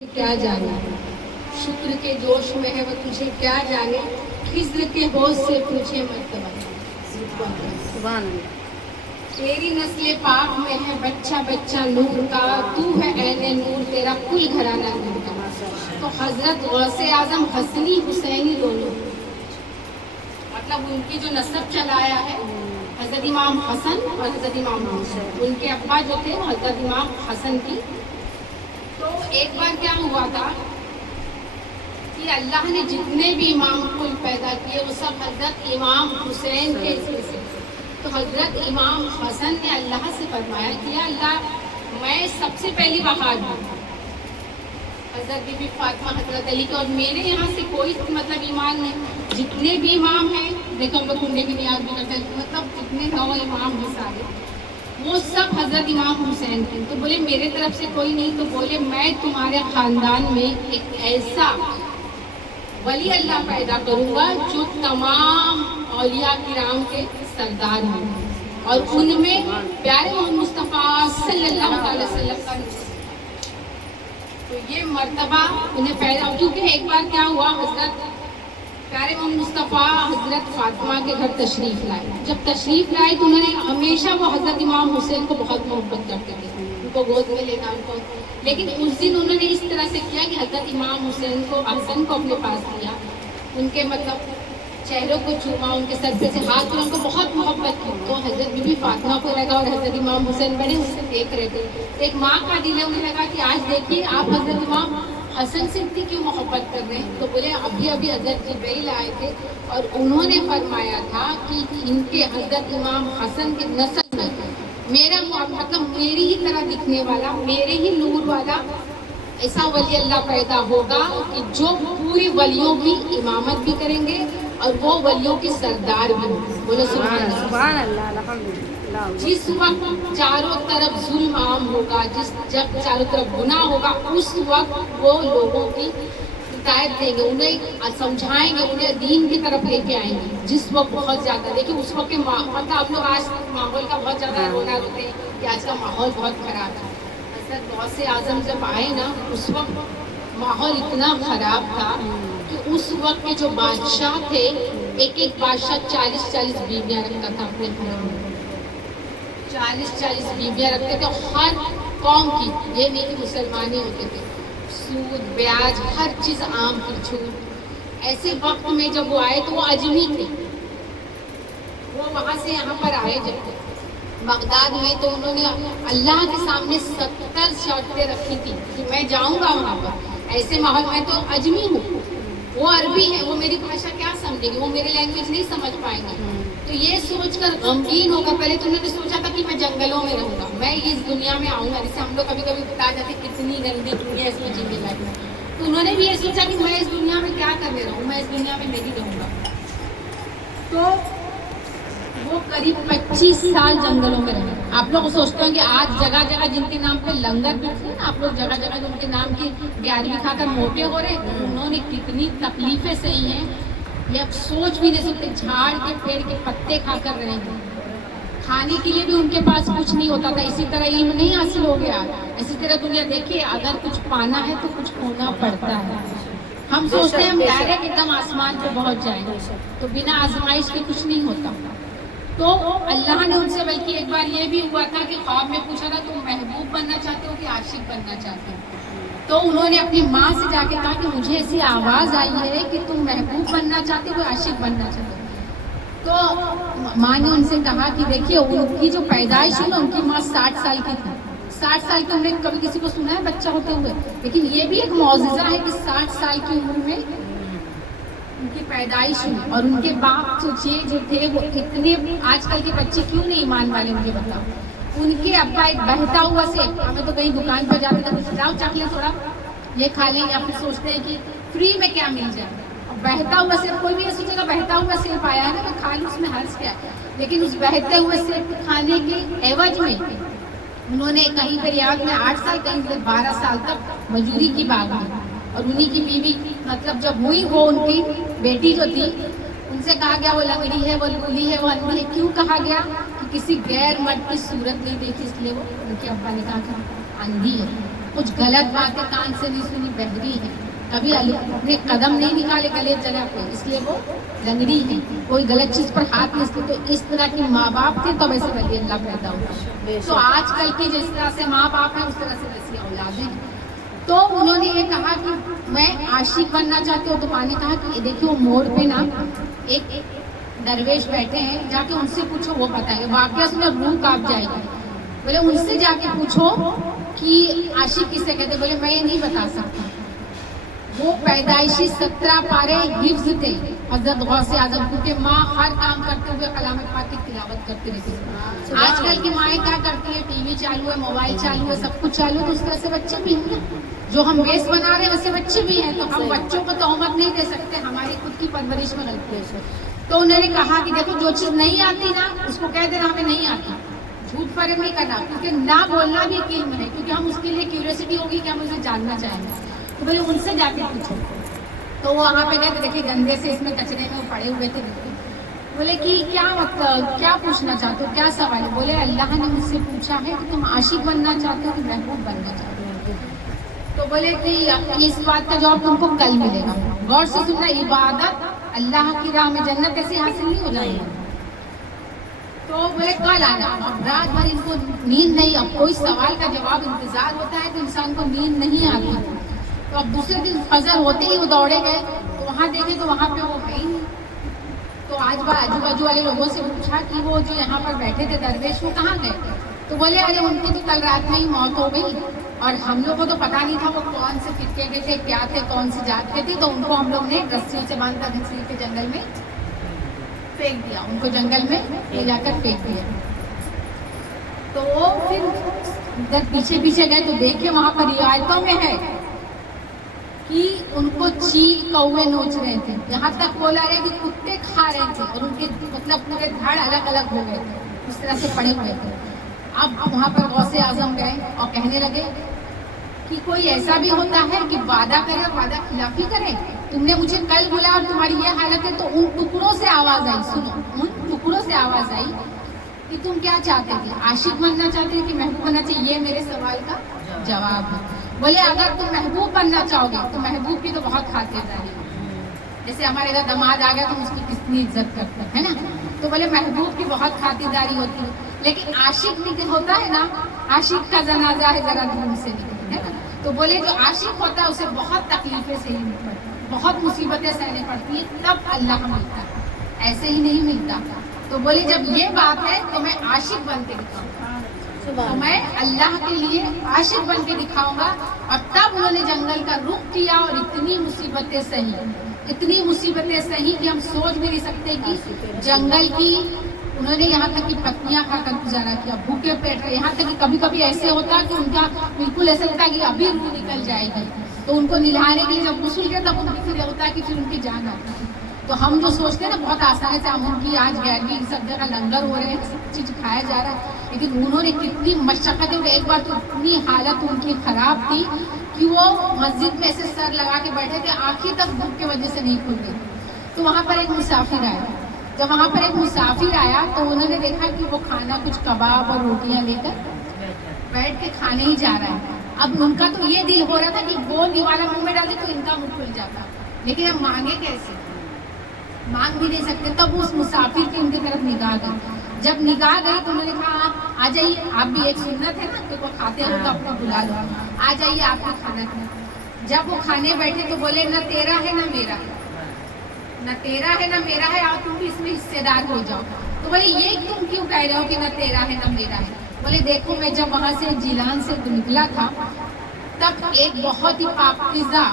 کیا جانے شکر کے جوش میں ہے وہ تجھے کیا جانے خضر کے حوض سے پوچھے مرتبہ سبحان اللہ. تیری نسل پاک میں ہے بچہ بچہ نور کا تو ہے عین نور تیرا کل گھرانہ نور کا. تو حضرت غوث اعظم حسنی حسینی دونوں مطلب ان کی جو نسب چلایا ہے حضرت امام حسن اور حضرت امام حسین. ان کے ابا جو تھے وہ حضرت امام حسن کی. تو ایک بار کیا ہوا تھا کہ اللہ نے جتنے بھی امام کل پیدا کیے وہ سب حضرت امام حسین کے حصے سے. تو حضرت امام حسن نے اللہ سے فرمایا کہ اللہ میں سب سے پہلی بہار ہوں حضرت بی بی فاطمہ حضرت علی کے اور میرے یہاں سے کوئی مطلب ایمان نہیں. جتنے بھی امام ہیں دیکھو ہم لوگ کنڈے کی نیاز بھی کرتے ہیں مطلب جتنے 9 امام ہیں سارے وہ سب حضرت امام حسین تھے. تو بولے میرے طرف سے کوئی نہیں. تو بولے میں تمہارے خاندان میں ایک ایسا ولی اللہ پیدا کروں گا جو تمام اولیاء کرام کے سردار ہوں اور ان میں پیارے محمد مصطفیٰ صلی اللہ علیہ وسلم کا. تو یہ مرتبہ انہیں پیدا کیونکہ ایک بار کیا ہوا حضرت پیارے محمد مصطفیٰ حضرت فاطمہ کے گھر تشریف لائے. جب تشریف لائے تو انہوں نے ہمیشہ وہ حضرت امام حسین کو بہت محبت کرتے تھے ان کو گود میں لینا ان کو. لیکن اس دن انہوں نے اس طرح سے کیا کہ حضرت امام حسین کو حسن کو اپنے پاس لیا ان کے مطلب چہروں کو چوما ان کے سر پہ سے ہاتھ اور ان کو بہت محبت کی. تو حضرت بی بی فاطمہ کو لگا اور حضرت امام حسین بڑے اس سے دیکھ رہے تھے. ایک ماں کا دل ہے انہیں لگا کہ آج دیکھیے آپ حضرت امام حسن سے اتنی کیوں محبت کر رہے ہیں. تو بولے ابھی حضرت جبرائیل آئے تھے اور انہوں نے فرمایا تھا کہ ان کے حضرت امام حسن کے نسل میں میرا مطلب میری ہی طرح دکھنے والا میرے ہی نور والا ایسا ولی اللہ پیدا ہوگا کہ جو پوری ولیوں کی امامت بھی کریں گے اور وہ ولیوں کے سردار بھی ہوں گے. بولو سبحان اللہ. سبحان اللہ. الحمدللہ. جس وقت چاروں طرف ظلم عام ہوگا جب چاروں طرف گناہ ہوگا اس وقت وہ لوگوں کی ہدایت دیں گے انہیں سمجھائیں گے انہیں دین کی طرف لے کے آئیں گے. جس وقت بہت زیادہ دیکھیں اس وقت کے مطلب ہم لوگ آج ماحول کا بہت زیادہ رونا روتے ہیں کہ آج کا ماحول بہت خراب ہے. حضرت غوث اعظم جب آئے نا اس وقت ماحول اتنا خراب تھا کہ اس وقت کے جو بادشاہ تھے ایک بادشاہ 40 بیویاں رکھتا تھا اپنے گھروں میں. 40 بیویاں رکھتے تھے. ہر قوم کی یہ نہیں کہ مسلمان ہی ہوتے تھے. سود بیاج ہر چیز عام کی چھوٹ. ایسے وقت میں جب وہ آئے تو وہ اجمی تھے. وہ وہاں سے یہاں پر آئے جب بغداد میں تو انہوں نے اللہ کے سامنے 70 شرطیں رکھی تھی کہ میں جاؤں گا وہاں پر. ایسے ماحول میں تو اجمی ہوں وہ عربی ہے وہ میری بھاشا کیا سمجھے گی وہ میری لینگویج نہیں سمجھ پائیں گے. تو یہ سوچ کر غمگین ہو کر پہلے تو انہوں نے سوچا تھا کہ میں جنگلوں میں رہوں گا میں اس دنیا میں آؤں گا. جیسے ہم لوگ کبھی کبھی بتا جاتے کتنی گندی دنیا اس میں جینے لگی. تو انہوں نے بھی یہ سوچا کہ میں اس دنیا میں کیا کرنے رہوں میں اس دنیا میں نہیں رہوں گا. تو وہ قریب 25 سال جنگلوں میں رہے. آپ لوگ سوچتے ہیں کہ آج جگہ جگہ جن کے نام پہ لنگر بکتے ہیں آپ لوگ جگہ جگہ ان کے نام کی 11ویں کھا کر موٹے ہو رہے ہیں. انہوں نے کتنی تکلیفیں سہی ہیں یہ اب سوچ بھی نہیں سکتے. جھاڑ کے پیڑ کے پتے کھا کر رہے ہیں. کھانے کے لیے بھی ان کے پاس کچھ نہیں ہوتا تھا. اسی طرح علم نہیں حاصل ہو گیا. اسی طرح دنیا دیکھیے اگر کچھ پانا ہے تو کچھ کھونا پڑتا ہے. ہم سوچتے ہیں ہم ڈائریکٹ ایک دم آسمان پہ پہنچ جائیں گے تو بنا آزمائش کے کچھ نہیں ہوتا. تو اللہ نے ان سے بلکہ ایک بار یہ بھی ہوا تھا کہ خواب میں پوچھا تھا تم محبوب بننا چاہتے ہو کہ عاشق بننا چاہتے ہو. تو انہوں نے اپنی ماں سے جا کے کہا کہ مجھے ایسی آواز آئی ہے کہ تم محبوب بننا چاہتے ہو عاشق بننا چاہتے ہو. تو ماں نے ان سے کہا کہ دیکھیے ان کی جو پیدائش ہے نا ان کی ماں 60 سال کی تھی. 60 سال کی عمر کبھی کسی کو سنا ہے بچہ ہوتے ہوئے. لیکن یہ بھی ایک معجزہ ہے کہ 60 سال کی عمر میں ان کی پیدائش ہوئی. اور ان کے باپ جو تھے وہ اتنے آج کل کے بچے کیوں نہیں ایمان والے مجھے بتاؤ. ان کے ابا ایک بہتا ہوا سیب ہمیں تو کہیں دکان پر جاتے تھے کچھ لاؤ چاکلیٹ تھوڑا یہ کھا لیں یا پھر سوچتے ہیں کہ فری میں کیا مل جائے. بہتا ہوا سیب کوئی بھی یہ سوچے گا بہتا ہوا سیب آیا ہے نا میں کھا لوں اس میں حرج کیا ہے. لیکن اس بہتے ہوئے سیب کھانے کے عوض میں انہوں نے کہیں پہ ریاض میں 8 سال کہیں پہ 12 سال تک مزدوری کی باغ میں. اور انہی کی بیوی مطلب جب ہوئی وہ ان کی بیٹی جو تھی ان سے کہا گیا وہ لنگڑی ہے وہ لولی ہے وہ اندھی ہے. کیوں کہا گیا کہ کسی غیر مرد کی صورت نہیں دیکھی اس لیے وہ ان کے ابا نے کہا کہ اندھی ہے. کچھ غلط باتیں کان سے نہیں سنی، بہری ہے، کبھی اپنے قدم نہیں نکالے غلط جگہ پہ، اس لیے وہ لنگڑی ہے، کوئی غلط چیز پر ہاتھ نہیں سکتے. تو اس طرح کے ماں باپ تھے تو ویسے ولی اللہ پیدا ہوا. تو آج کل کی جس طرح سے ماں باپ ہیں اس طرح سے ویسی اولادیں ہیں. تو انہوں نے یہ کہا کہ میں عاشق بننا چاہتی ہوں. تو پانی کہا کہ دیکھیے وہ موڑ پہ نا ایک درویش بیٹھے ہیں، جا کے ان سے پوچھو وہ بتائیں گے. واقعہ سنیں روح کانپ جائے گی. بولے ان سے جا کے پوچھو کہ عاشق کسے کہتے. بولے میں یہ نہیں بتا سکتا. وہ پیدائشی 17 پارے حفظ تھے حضرت غوث اعظم، کیونکہ ماں ہر کام کرتے ہوئے کلام پاک کی تلاوت کرتی رہتی ہے. آج کل کی مائیں کیا کرتی ہے، ٹی وی چالو ہے، موبائل چالو ہے، سب کچھ چالو ہے. تو اس طرح سے بچے بھی ہیں، جو ہم بیس بنا رہے ہیں ویسے بچے بھی ہیں. تو ہم بچوں کو تہمت نہیں دے سکتے، ہماری خود کی پرورش میں غلطی ہے. تو انہوں نے کہا کہ دیکھو جو چیز نہیں آتی نا اس کو کہہ دینا ہمیں نہیں آتی. جھوٹ فریب نہیں کرنا، کیونکہ نہ بولنا بھی ایک علم ہے، کیونکہ ہم اس کے لیے کیوریوسٹی ہوگی کہ ہم اسے جاننا چاہیں گے. تو بھائی ان سے جا کے پوچھو. تو وہ وہاں پہ گئے تھے، دیکھیں گندے سے اس میں کچرے میں وہ پڑے ہوئے تھے. بولے کہ کیا مطلب کیا پوچھنا چاہتے ہو، کیا سوال ہے. بولے اللہ نے مجھ سے پوچھا ہے کہ تم عاشق بننا چاہتے ہو کہ محبوب بننا چاہتے ہو. تو بولے کہ اس بات کا جواب تم کو کل ملے گا. غور سے سننا، عبادت اللہ کی راہ میں جنت ایسے حاصل نہیں ہو جائے گی. تو بولے کل آنا. اب رات بھر ان کو نیند نہیں، اب کوئی سوال کا جواب انتظار ہوتا ہے تو انسان کو نیند نہیں آتی. تو اب دوسرے دن فجر ہوتے ہی وہ دوڑے گئے. تو وہاں دیکھے تو وہاں پہ وہ ہے ہی نہیں. تو آج آجو باجو والے لوگوں سے پوچھا کہ وہ جو یہاں پر بیٹھے تھے درویش وہ کہاں گئے. تو بولے ارے ان کی تو کل رات میں ہی موت ہو گئی اور ہم لوگوں کو تو پتا نہیں تھا وہ کون سے فرقے کے تھے، کیا تھے، کون سی جات کے تھے. تو ان کو ہم لوگ نے رسیوں سے باندھ کر گھسیٹ کے جنگل میں پھینک دیا. ان کو جنگل میں لے جا کر پھینک دیا. تو وہ پھر ادھر پیچھے پیچھے گئے تو دیکھے وہاں پر روایتوں میں ہے کہ ان کو چیل کوے نوچ رہے تھے. یہاں تک بولا رہے کہ کتے کھا رہے تھے اور ان کے مطلب پورے دھڑ الگ الگ ہو گئے تھے، اس طرح سے پڑے ہوئے تھے. اب وہاں پر غوث اعظم گئے اور کہنے لگے کہ کوئی ایسا بھی ہوتا ہے کہ وعدہ کرے اور وعدہ خلافی کرے. تم نے مجھے کل بولا اور تمہاری یہ حالت ہے. تو ان ٹکڑوں سے آواز آئی، سنو ان ٹکڑوں سے آواز آئی کہ تم کیا چاہتے تھے، عاشق بننا چاہتے تھے کہ محبوب بننا چاہیے. یہ میرے سوال کا جواب ہے. بولے اگر تم محبوب بننا چاہو گے تو محبوب کی تو بہت خاطرداری ہے. جیسے ہمارے گھر داماد آ گیا تو اس کی کتنی عزت کرتے ہیں نا. تو بولے محبوب کی بہت خاطرداری ہوتی ہے، لیکن عاشق نہیں ہوتا ہے نا، عاشق کا جنازہ ہے ذرا دھوم سے نکلے ہے نا. تو بولے جو عاشق ہوتا ہے اسے بہت تکلیفیں سہنی پڑتی، بہت مصیبتیں سہنے پڑتی ہیں، تب اللہ ملتا ہے، ایسے ہی نہیں ملتا. تو بولے جب یہ بات ہے تو میں عاشق بن کے دکھاؤں گا، تو میں اللہ کے لیے عاشق بن کے دکھاؤں گا. اور تب انہوں نے جنگل کا رخ کیا اور اتنی مصیبتیں سہی، اتنی مصیبتیں سہی کہ ہم سوچ بھی نہیں سکتے کہ جنگل کی انہوں نے یہاں تک کہ پتیاں کھا کر گزارا کیا، بھوکے پیٹ رہے. یہاں تک کہ کبھی کبھی ایسے ہوتا کہ ان کا بالکل ایسا لگتا کہ ابھی روح نکل جائے گی. تو ان کو نہلانے کے لیے جب غسل کیا تب ان کی پھر ہوتا ہے کہ پھر ان کی جان آتی ہے. تو ہم جو سوچتے ہیں نا بہت آسانی سے ہم ان کی آج گیروی سب جگہ لنگر ہو رہے ہیں، سب چیز کھایا جا رہا ہے، لیکن انہوں نے کتنی مشقتیں. ایک بار تو اتنی حالت ان کی خراب تھی کہ وہ مسجد میں ایسے سر لگا کے بیٹھے تھے، آنکھیں تک بھوک کی وجہ سے نہیں کھل رہی. تو وہاں پر ایک مسافر آیا. جب وہاں پر ایک مسافر آیا تو انہوں نے دیکھا کہ وہ کھانا کچھ کباب اور روٹیاں لے کر بیٹھ کے کھانے ہی جا رہا ہے. اب ان کا تو یہ دل ہو رہا تھا کہ وہ نوالا منہ میں ڈالتے تو ان کا منہ کھل جاتا، لیکن اب مانگے کیسے، مانگ بھی نہیں سکتے. تب اس مسافر کی ان کی طرف نگاہ گئی. جب نگاہ گئی تو انہوں نے کہا آ جائیے، آپ بھی ایک سنت ہے نا کہ وہ کھاتے ہو تو اپنا بلا لو، آ جائیے آپ بھی کھانا کھائیں. جب وہ کھانے بیٹھے تو بولے نہ تیرا ہے نہ میرا ہے، نہ تیرا ہے نہ میرا ہے، اور تم بھی اس میں حصے دار ہو جاؤ. تو بولے یہ تم کیوں کہہ رہے ہو کہ نہ تیرا ہے نہ میرا ہے. بولے دیکھو میں جب وہاں سے جیلان سے نکلا تھا تب ایک بہت ہی پاکیزہ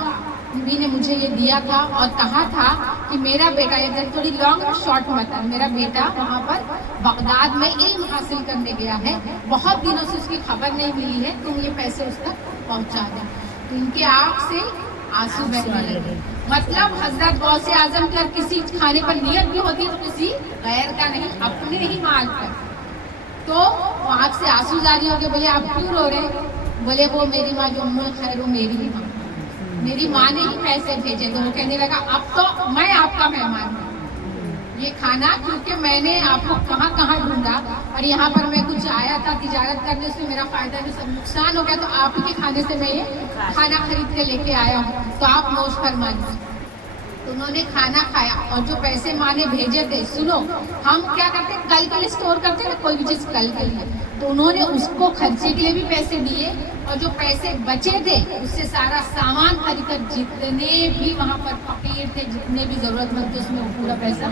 بیوی نے مجھے یہ دیا تھا اور کہا تھا کہ میرا بیٹا، یہ تھوڑی لانگ اور شارٹ مت، میرا بیٹا وہاں پر بغداد میں علم حاصل کرنے گیا ہے، بہت دنوں سے اس کی خبر نہیں ملی ہے، تم یہ پیسے اس تک پہنچا دیں. تو ان کے آنکھ سے آنسو بہنے لگے. مطلب حضرت غوث اعظم کی کسی کھانے پر نیت بھی ہوتی تو کسی غیر کا نہیں، اپنے ہی مال پر. تو آنکھ سے آنسو جاری ہو گئے. بولے آپ کیوں رو رہے؟ بولے وہ میری ماں جو ام الخیر وہ میری بھی ماں، میری ماں نے ہی پیسے بھیجے. تو وہ کہنے لگا اب تو میں آپ کا مہمان ہوں. یہ کھانا کیونکہ میں نے آپ کو کہاں کہاں ڈھونڈا اور یہاں پر میں کچھ آیا تھا تجارت کرنے سے میرا فائدہ نہیں سب نقصان ہو گیا تو آپ ہی کے کھانے سے میں یہ کھانا خرید کے لے کے آیا ہوں تو آپ نوش فرمائیے. تو انہوں نے کھانا کھایا اور جو پیسے ماں نے بھیجے تھے سنو ہم کیا کرتے ہیں کل کے لیے اسٹور کرتے ہیں نا کوئی بھی چیز کل کے لیے تو انہوں نے اس کو خرچے کے لیے بھی پیسے دیے اور جو پیسے بچے تھے اس سے سارا سامان خرید کر جتنے بھی وہاں پر فقیر تھے جتنے بھی ضرورت مند تھے اس میں وہ پورا پیسہ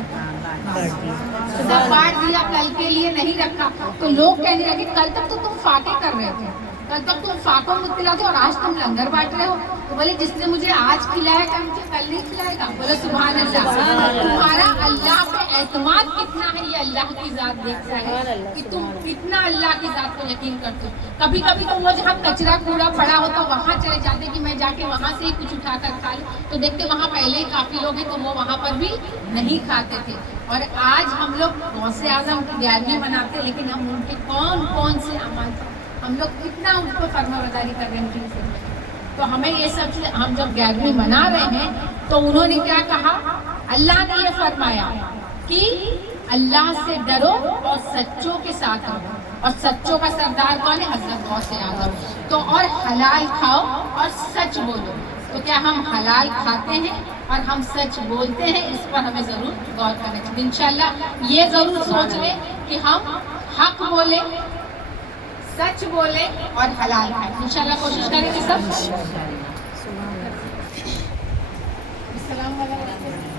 سب بانٹ دیا کل کے لیے نہیں رکھا. تو لوگ کہنے لگے کل تک تو تم فاقے کر رہے تھے کل تک تم فاقوں میں مبتلا تھے اور آج تم لنگر بانٹ رہے ہو. تو بولے جس نے مجھے آج کھلایا کل مجھے کل نہیں کھلائے گا. بولے سبحان اللہ. تمہارا اللہ پہ اعتماد کتنا ہے یہ اللہ کی ذات دیکھتا ہے کہ تم کتنا اللہ کی ذات کو یقین کرتے ہو. کبھی کبھی تو وہ جہاں کچرا کوڑا پڑا ہوتا وہاں چلے جاتے کہ میں جا کے وہاں سے ہی کچھ اٹھا کر کھا لوں تو دیکھتے وہاں پہلے ہی کافی لوگ ہیں تو وہ وہاں پر بھی نہیں کھاتے تھے. اور آج ہم لوگ غوث اعظم کی 11ویں مناتے لیکن ہم ان کے کون کون سے عمل ہم لوگ کتنا ان کو فرما برداری کر رہے ہیں. تو ہمیں یہ سب ہم جب 11ویں منا رہے ہیں تو انہوں نے کیا کہا اللہ نے یہ فرمایا کہ اللہ سے ڈرو اور سچوں کے ساتھ رہو اور سچوں کا سردار کون ہے حضرت غوث اعظم. تو اور حلال کھاؤ اور سچ بولو. تو کیا ہم حلال کھاتے ہیں اور ہم سچ بولتے ہیں اس پر ہمیں ضرور غور کرنا چاہیے. انشاءاللہ یہ ضرور سوچ لیں کہ ہم حق بولیں سچ بولیں اور حلال کھائیں. انشاءاللہ کوشش کریں گے سب. السلام علیکم.